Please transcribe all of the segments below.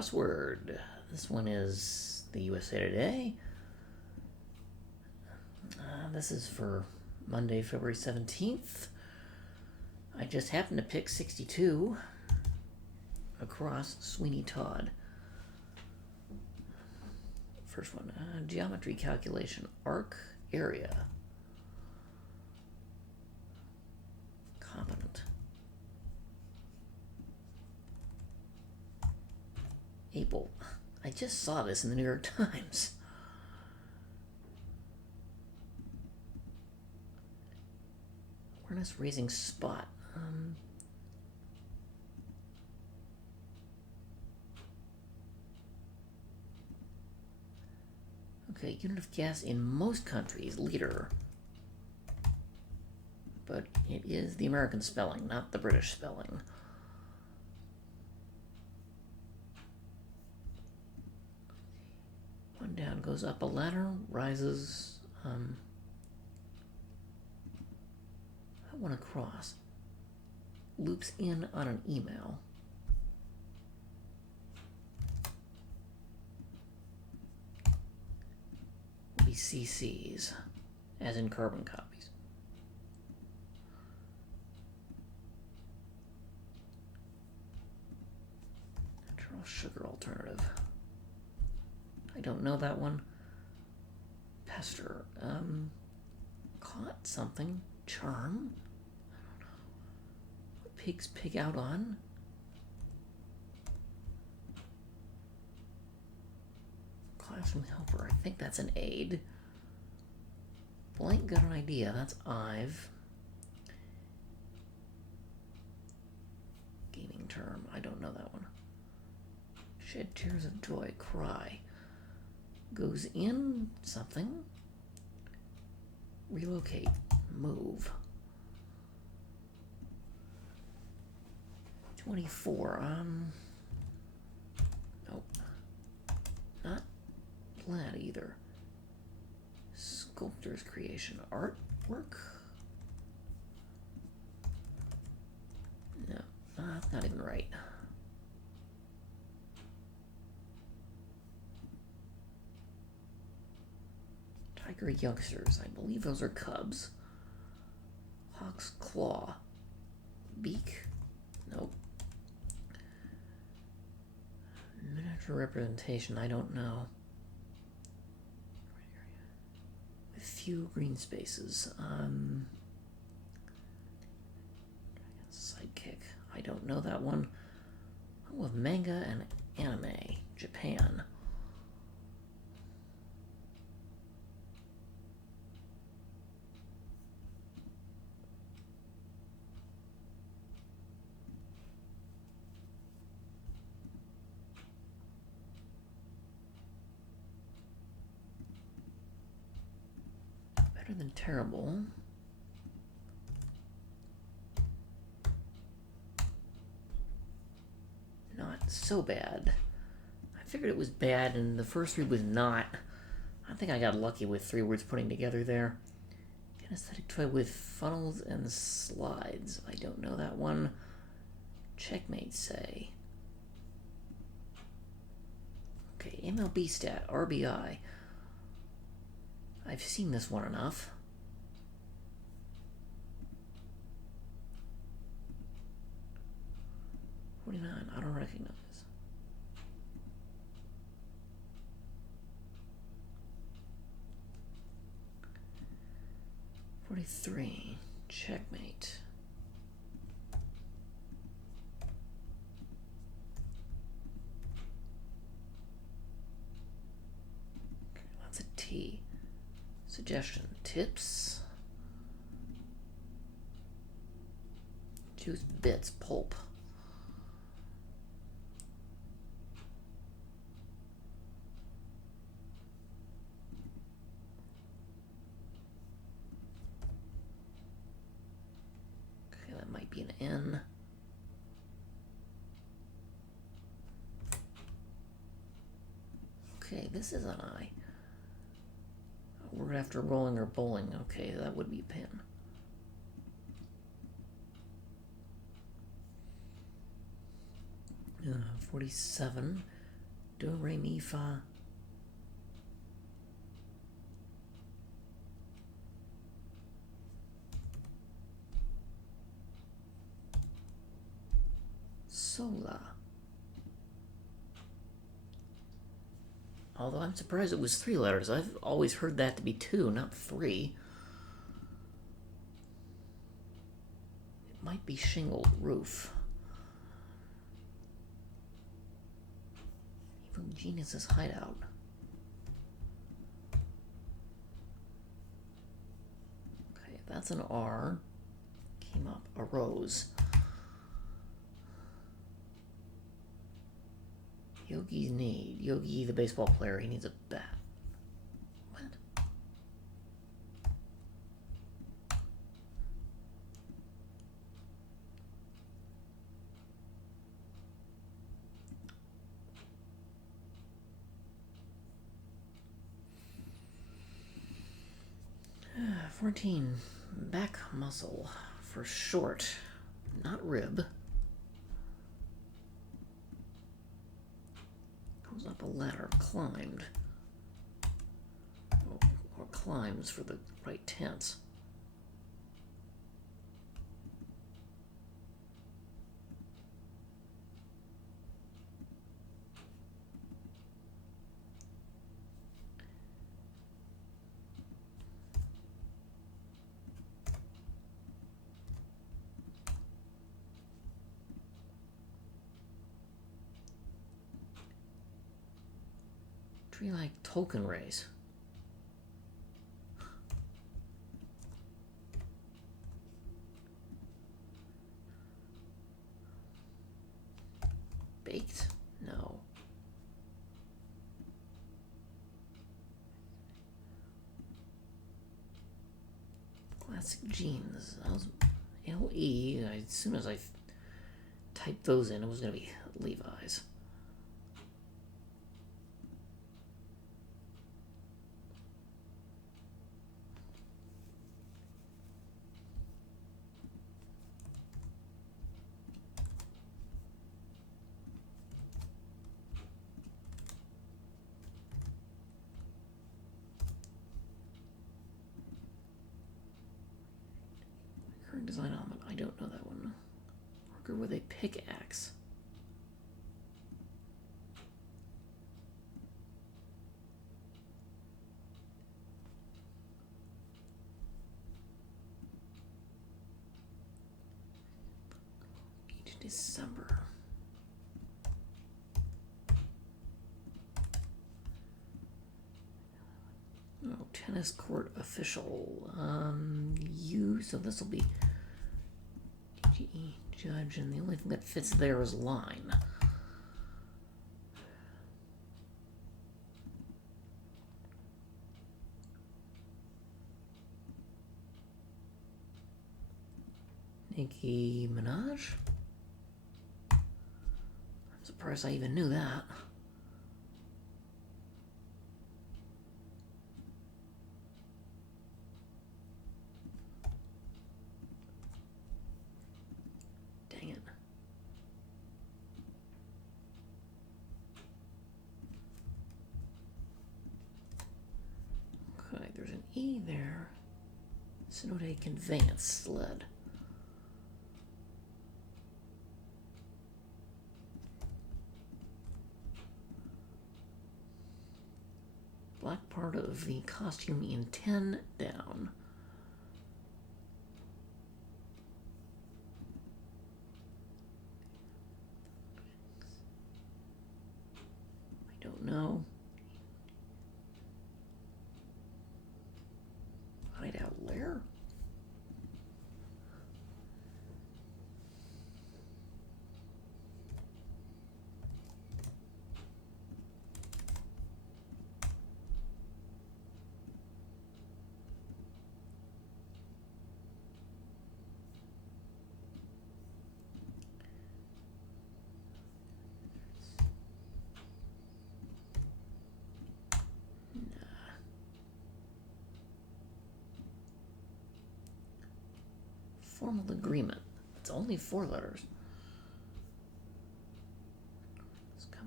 crossword. This one is the USA Today. This is for Monday, February 17th. I just happened to pick 62 across Sweeney Todd. First one, geometry calculation, arc area. Competent. Able. I just saw this in the New York Times. Awareness raising spot. Okay, unit of gas in most countries, liter. But it is the American spelling, not the British spelling. One down goes up a ladder, rises, one across, loops in on an email. Will be CCs, as in carbon copies. Natural sugar alternative. I don't know that one. Pester. Caught something. Charm. I don't know. What pigs pig out on? Classroom helper. I think that's an aid. Blank got an idea. That's Ive. Gaming term. I don't know that one. Shed tears of joy. Cry. Goes in something. Relocate. Move. 24. Nope. Not glad either. Sculptor's creation. Artwork? No. That's not even right. Tiger youngsters. I believe those are cubs. Hawk's claw. Beak? Nope. Miniature representation. I don't know. With few green spaces. Sidekick. I don't know that one. Oh, with manga and anime. Japan. Better than terrible. Not so bad. I figured it was bad, and the first read was not. I think I got lucky with 3 words putting together there. Aesthetic toy with funnels and slides. I don't know that one. Checkmate say. Okay, MLB stat, RBI. I've seen this one enough. $49, I don't recognize. $43, checkmate. Okay, that's a T. Suggestion, tips. Juice bits, pulp. Okay, that might be an N. Okay, this is an I. Word after rolling or bowling. Okay, that would be pin. 47. Do, re, mi, fa. Sola. Although I'm surprised it was 3 letters. I've always heard that to be 2, not 3. It might be shingled roof. Evil Genius's hideout. Okay, that's an R. Came up. Arose. Yogi's need. Yogi, the baseball player, he needs a bat. What? Ah, 14. Back muscle. For short. Not rib. Goes up a ladder. Climbed. Or climbs for the right tense. Tree like Tolkien rays. Baked? No. Classic jeans. That was LE. As soon as I typed those in, it was going to be Levi's. Current design element. I don't know that one. Worker with a pickaxe. Each December. Oh, tennis court official. So this will be DGE judge, and the only thing that fits there is line. Nicki Minaj? I'm surprised I even knew that. Dang it. Okay, there's an E there. Synode conveyance sled. Black part of the costume in 10 down. I don't know. Hideout lair? Formal agreement. It's only 4 letters. It's come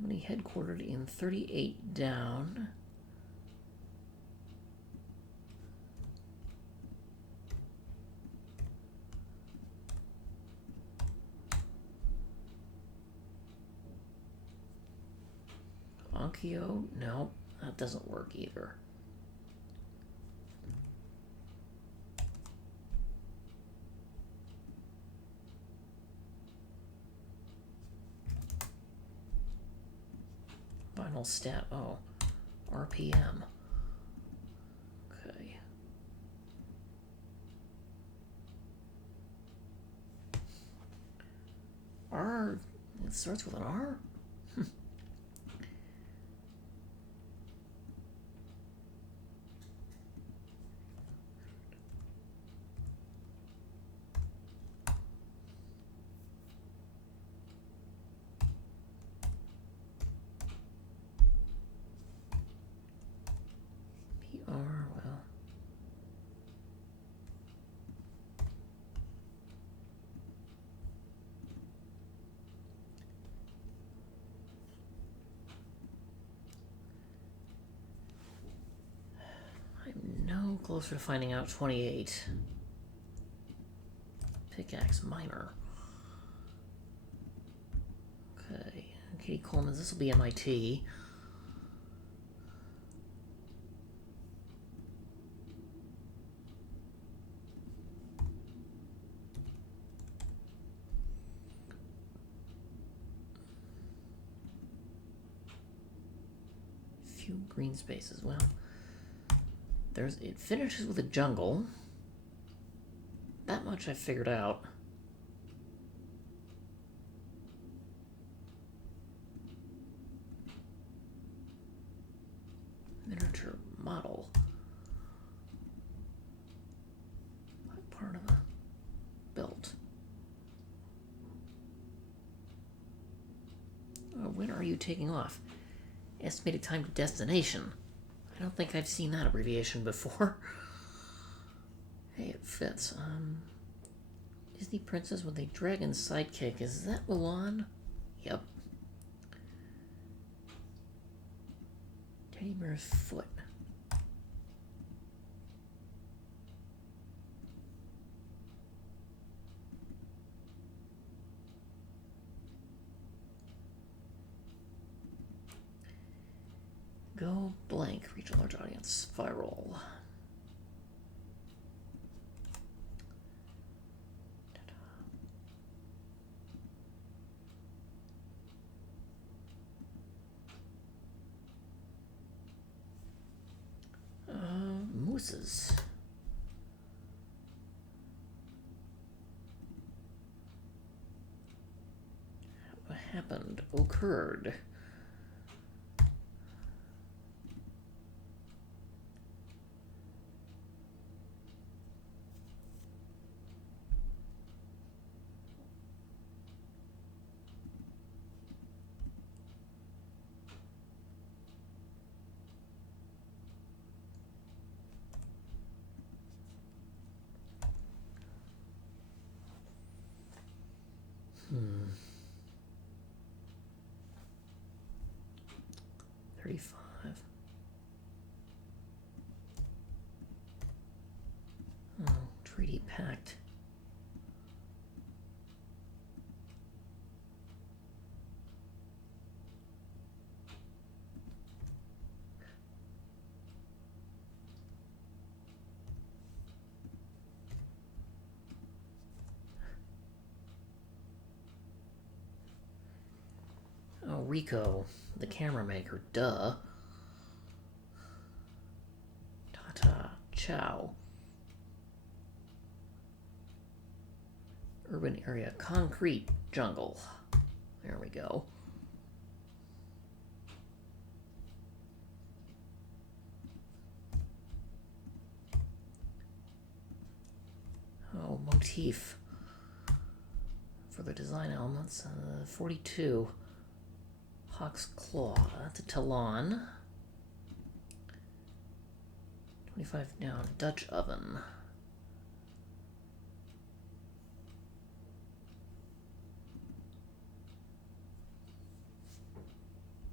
Company headquartered in 38 down. Onkyo? No, that doesn't work either. Final stat. Oh, RPM. Okay. R. It starts with an R? PR, well. I'm no closer to finding out 28. Pickaxe minor. Okay. Katie Coleman, this will be MIT. Few green spaces. Well, it finishes with a jungle. That much I figured out. Miniature model. What part of a belt? When are you taking off? Estimated time to destination. I don't think I've seen that abbreviation before. Hey, it fits. Disney princess with a dragon sidekick. Is that Mulan? Yep. Teddy bear's foot. Go blank. Reach a large audience. Viral. Mooses. What happened? Occurred. Hmm. 35. Oh, treaty pact. Oh, Rico, the camera maker, duh. Tata, Chow. Urban area, concrete jungle. There we go. Oh, motif. For the design elements, 42. Hawk's Claw, that's a Talon. 25 down, Dutch oven.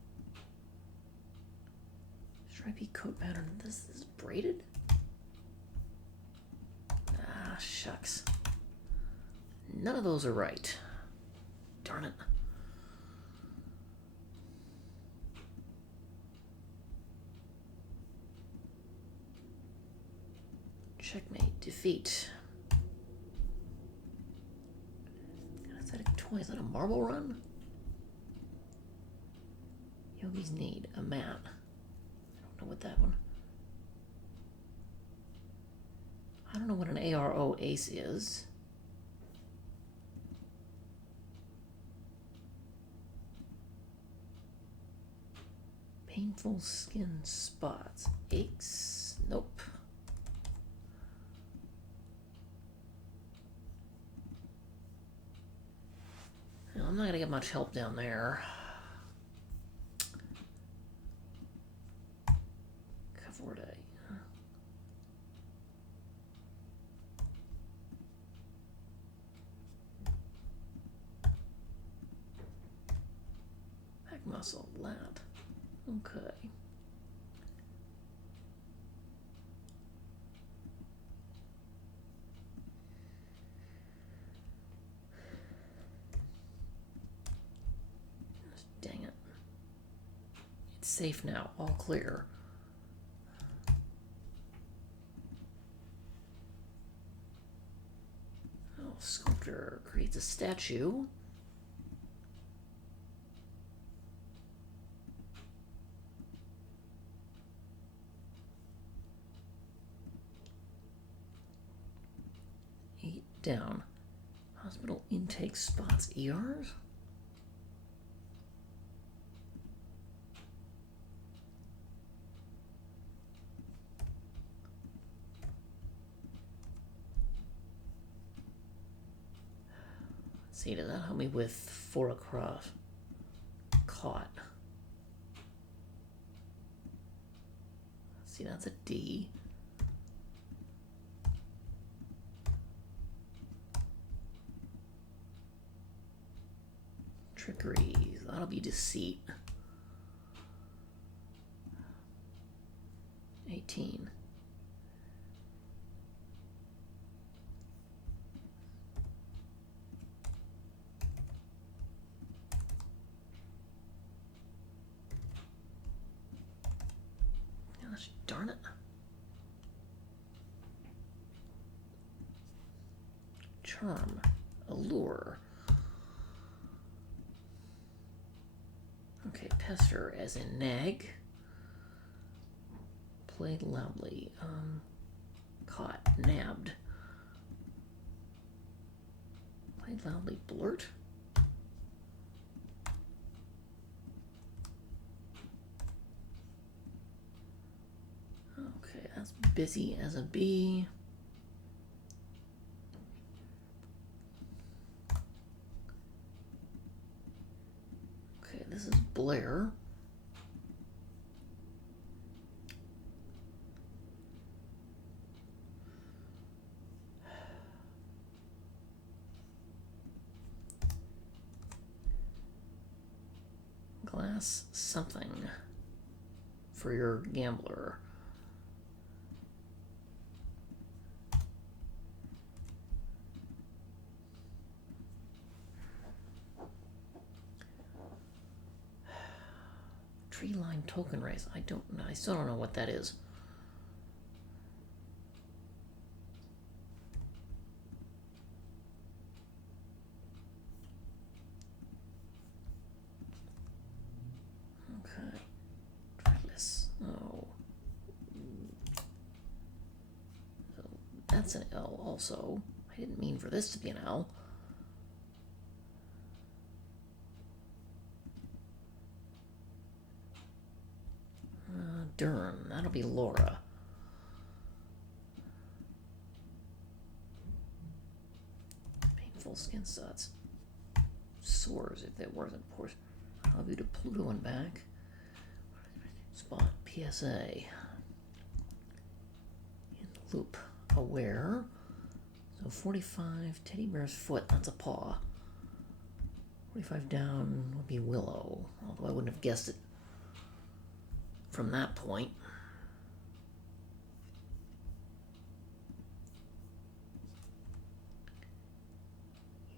Stripy coat pattern. This is braided? Ah, shucks. None of those are right. Darn it. Checkmate. Defeat. Anesthetic toy. Is that a marble run? Yogis need a mat. I don't know what that one. I don't know what an ARO ace is. Painful skin spots. Aches? Nope. Well, I'm not going to get much help down there. Cavorde. Back muscle, lat. Okay. Dang it. It's safe now. All clear. Oh, sculptor creates a statue. Down. Hospital intake spots. ERs? Let's see, does that help me with 4 across? Caught. Let's see, that's a D. Trickery. That'll be deceit. 18. Gosh darn it. Charm. Allure. Okay, pester as in nag. Played loudly. Caught. Nabbed. Played loudly. Blurt. Okay, that's busy as a bee. Okay, this is Blair. Glass something for your gambler. Tree line token race. I still don't know what that is. Okay. Trackless. Oh. So that's an L also. I didn't mean for this to be an L. Dern. That'll be Laura. Painful skin spots. Sores if there wasn't, of course. I'll be to Pluto and back. Spot PSA. In the loop. Aware. So 45. Teddy bear's foot. That's a paw. 45 down would be Willow. Although I wouldn't have guessed it from that point.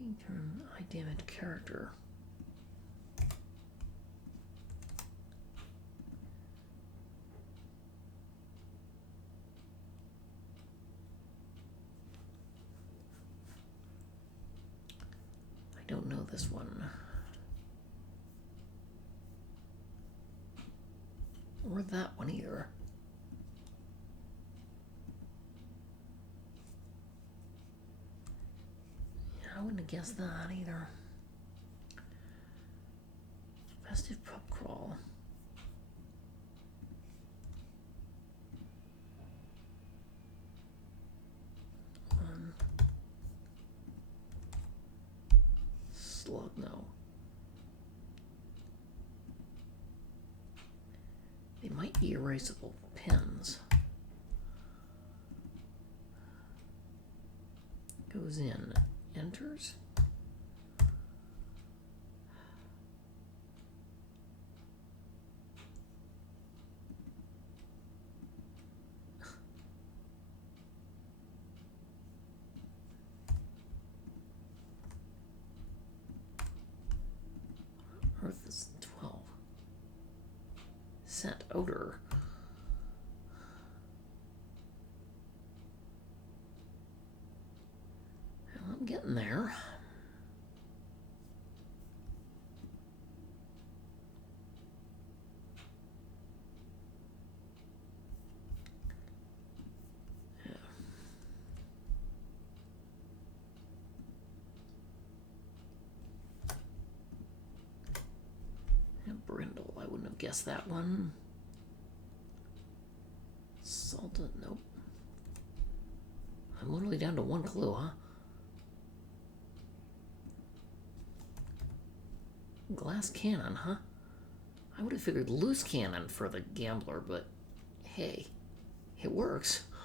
Turn eye damage character. I don't know this one. Or that one either. Yeah, I wouldn't have guessed that either. Festive pub crawl. Slug, no. They might be erasable pens. Goes in, enters. Earth is 12. Scent, odor. Well, I'm getting there. Brindle, I wouldn't have guessed that one. Salted, nope. I'm literally down to one clue, huh? Glass cannon, huh? I would have figured loose cannon for the gambler, but hey, it works.